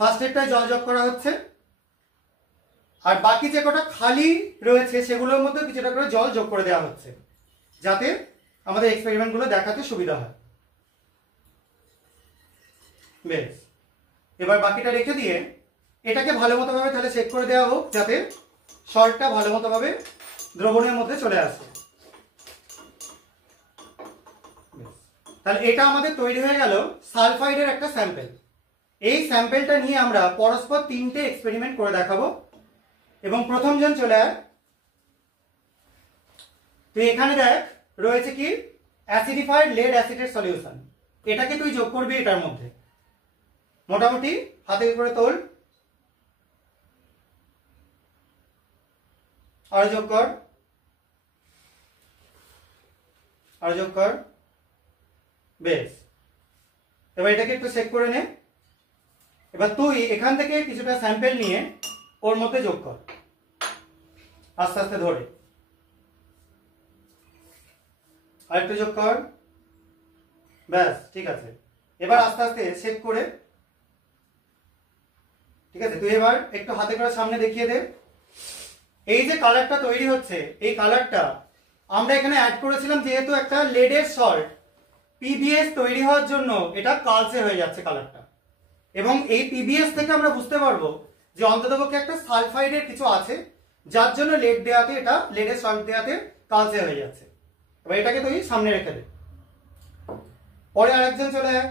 First এডটায় জল যোগ করা হচ্ছে, আর বাকি যে কটা খালি রয়েছে সেগুলোর মধ্যে কিছুটা করে জল যোগ করে দেওয়া হচ্ছে, যাতে আমাদের এক্সপেরিমেন্টগুলো দেখাতে সুবিধা হয়। বেশ, এবার বাকিটা রেখে দিয়ে এটাকে ভালো মতো ভাবে তাহলে চেক করে দেওয়া হোক, যাতে সল্টটা ভালো মতো ভাবে দ্রবণের মধ্যে চলে আসে। তাহলে এটা আমাদের তৈরি হয়ে গেল সালফাইডের একটা স্যাম্পেল। এই স্যাম্পেলটা নিয়ে আমরা পরস্পর 3টে এক্সপেরিমেন্ট করে দেখাবো। এবং প্রথম জন চলে আয়। তুই এখানে দেখ রয়েছে কি অ্যাসিডিফাইড লেড অ্যাসিডের সলিউশন, এটাকে তুই যোগ করবি এটার মধ্যে। মোটামুটি হাতে করে তোল, আর যোগ কর, আর যোগ কর। বেশ, এবার এটাকে একটু চেক করে নে। এবার তুই এখান থেকে কিছুটা স্যাম্পেল নিয়ে ওর মধ্যে যোগ কর, আস্তে আস্তে ধরে। আর একটু যোগ কর। ব্যাস, ঠিক আছে। এবার আস্তে আস্তে চেক করে, ঠিক আছে, তুই এবার একটু হাতে করে সামনে দেখিয়ে দে। এই যে কালারটা তৈরি হচ্ছে, এই কালারটা আমরা এখানে অ্যাড করেছিলাম যেহেতু একটা লেডের সল্ট, পিবিএস তৈরি হওয়ার জন্য এটা কালচে হয়ে যাচ্ছে কালারটা। এবং এই পিবিএস থেকে আমরা বুঝতে পারবো যে অন্ততপক্ষে একটা সালফাইডের কিছু আছে, যার জন্য লেড দেওয়াতে এটা লেডের সল্ট দেওয়াতে কালচে হয়ে যাচ্ছে। এবার এটাকে তুই সামনে রেখে দে। পরে আরেকজন চলে আয়।